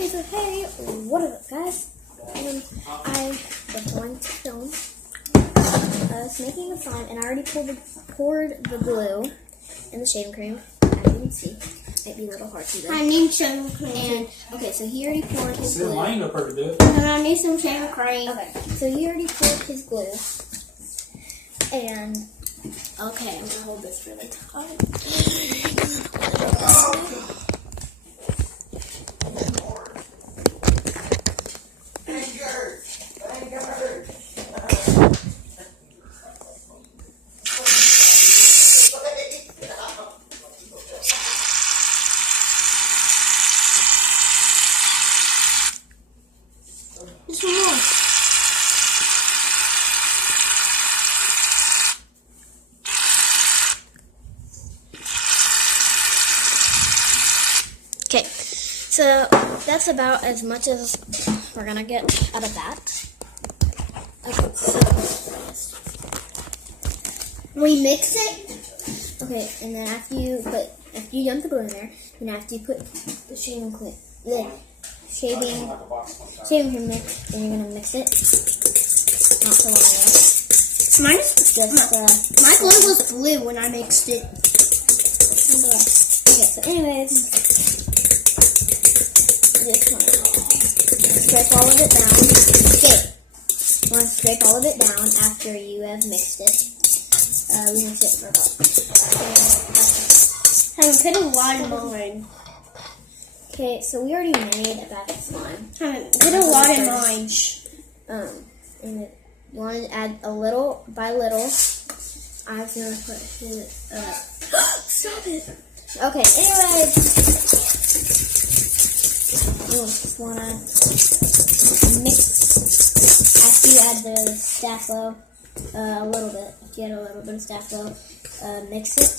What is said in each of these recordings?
Okay, so hey, what is up, guys? I was going to film us making a slime, and I already poured the glue and the shaving cream. As you can see, might be a little hard to do. I need shaving cream. And okay, so he already poured his glue. Mine up to do it. And I need some shaving cream. Okay, so he already poured his glue, and Okay, I'm gonna hold this really tight. Just one more. okay, so that's about as much as we're gonna get out of that. Okay, so We mix it. okay, and then after you dump the glue in there, then after you put the shaving cream mix, and you're gonna mix it. Not so long enough. Mine, Just my glue was blue when I mixed it. okay. So anyways, just want to scrape all of it down. Okay, you want to scrape all of it down after you have mixed it. We mix it for about. I put a lot in mine. Okay, so we already made a batch of slime. Put a lot in mine. And you want to add a little by little. I was gonna put his. Stop it. Okay. Anyways, you just wanna mix after you add the Staflo a little bit. If you add a little bit of Staflo, mix it.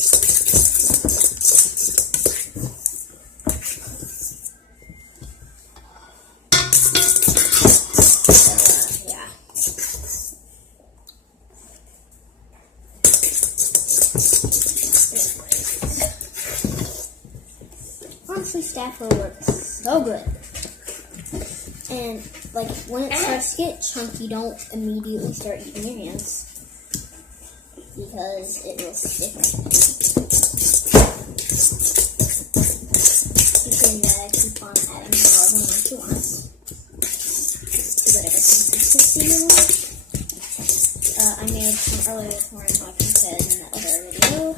Honestly, Staflo works so good. And like when it starts to get chunky, don't immediately start using your hands because it will stick. You can keep on adding however much you want to whatever consistency you want. I made some earlier this morning, like I said in that other video.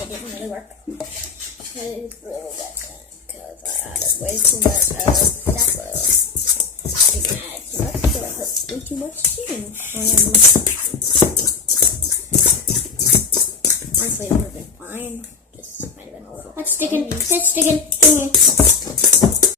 It didn't really work. It's really bad because I added way too much Staflo. I didn't add too much because I put way too much chicken. Honestly, it would have been fine. Just might have been a little. That's sticking. It's sticking.